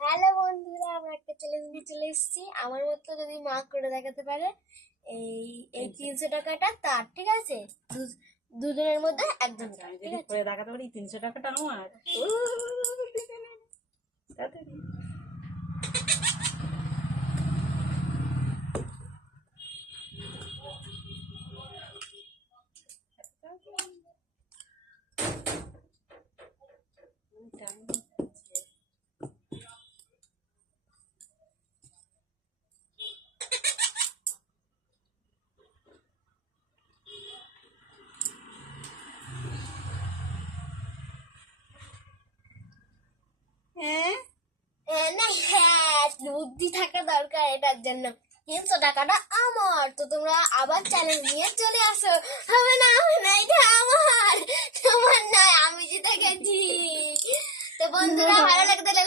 Hello বন্ধুরা, আমরা একটা চ্যালেঞ্জ নিয়ে চলে এসেছি। আমার মতো যদি মা করে দেখাতে পারে এই এই 300 টাকাটা তার, ঠিক আছে? দুজনের মধ্যে একজন। আমি যদি করে দেখাতে পারি 300 টাকাটা আমার। না, হ্যাঁ, বুদ্ধি থাকা দরকার এটার জন্য। 300 টাকাটা আমার, তো তোমরা আবার চ্যালেঞ্জ নিয়ে চলে আসো। হবে না, এটা আমার, তোমার নয়, আমি জিতে গেছি। তো বন্ধুরা, ভালো লাগলে